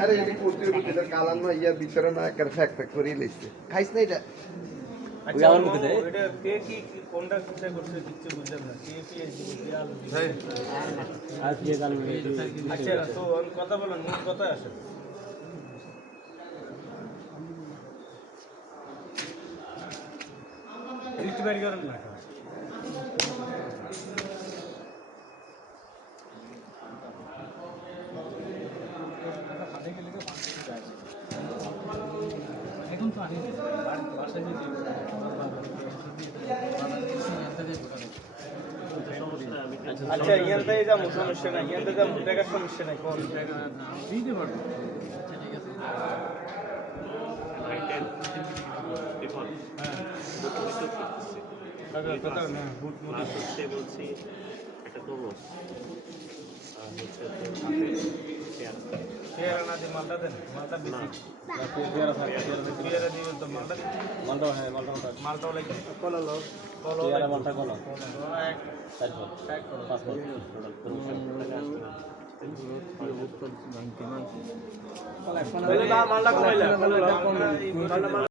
আরে এটি করতে হবে কালান না ইয়ার ভিতরে না একটা ফ্যাক ফ্যাক করে লিখছে খাইছ না এটা আচ্ছা আমার মুখে দে এটা কে কি কোনটা কিসে করছে কিছু বুঝলাম না কে পিএইচডি করছে আলু আর যে গান আচ্ছা তো আমি কথা বলেন মূল কথা আসে লিস্ট বের করেন না এখন তো আনি বাসায় যে আচ্ছা ইয়াতে যাবো সমস্যা নাই ইয়াতে যাবো টাকার সমস্যা নাই কোন টাকা দিতে পারবো বলছি একটা তরমুজ পেয়ারা না দিয়ে মালটা দেন মালটা বেশি পেয়ারা দিয়ে তো মালটা মালটা হ্যাঁ মালটাও লাগে কলা লো কলা পেয়ারা মালটা কলা এক চারজন পাঁচ মালটা কমাইলা